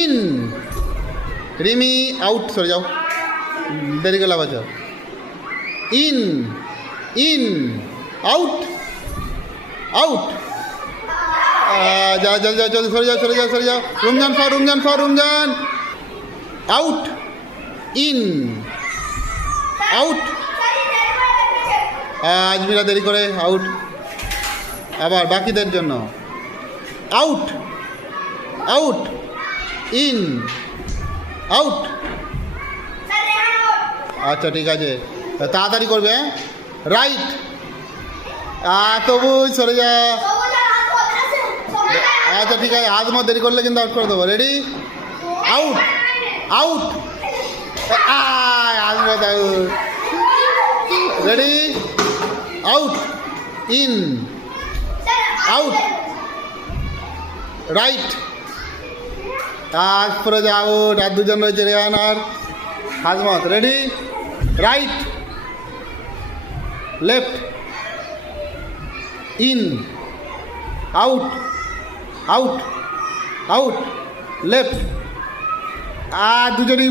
In. Rimi out, সরে যাও, দেরি করে আবার যাও। In in out out. যা জল যাও, জল সরে যাও, সরে যাও, সরে যাও। Ramzan for Ramzan, for Ramzan. Out in out. Azmira দেরি করে আউট। আবার বাকিদের জন্য আউট আউট ইন আউট। আচ্ছা ঠিক আছে, তাড়াতাড়ি করবে। রাইট। তবু সরে যা। আচ্ছা ঠিক আছে, আজ মত দেরি করলে কিন্তু আউট করে দেবো। রেডি? Out out. আজ মত out. Ready? Out in out. Right. আজ পরে যা আউট। আর দুজন রয়েছে, রেহান আর Hazmat. Ready? Right left in out out out left. আর দুজনই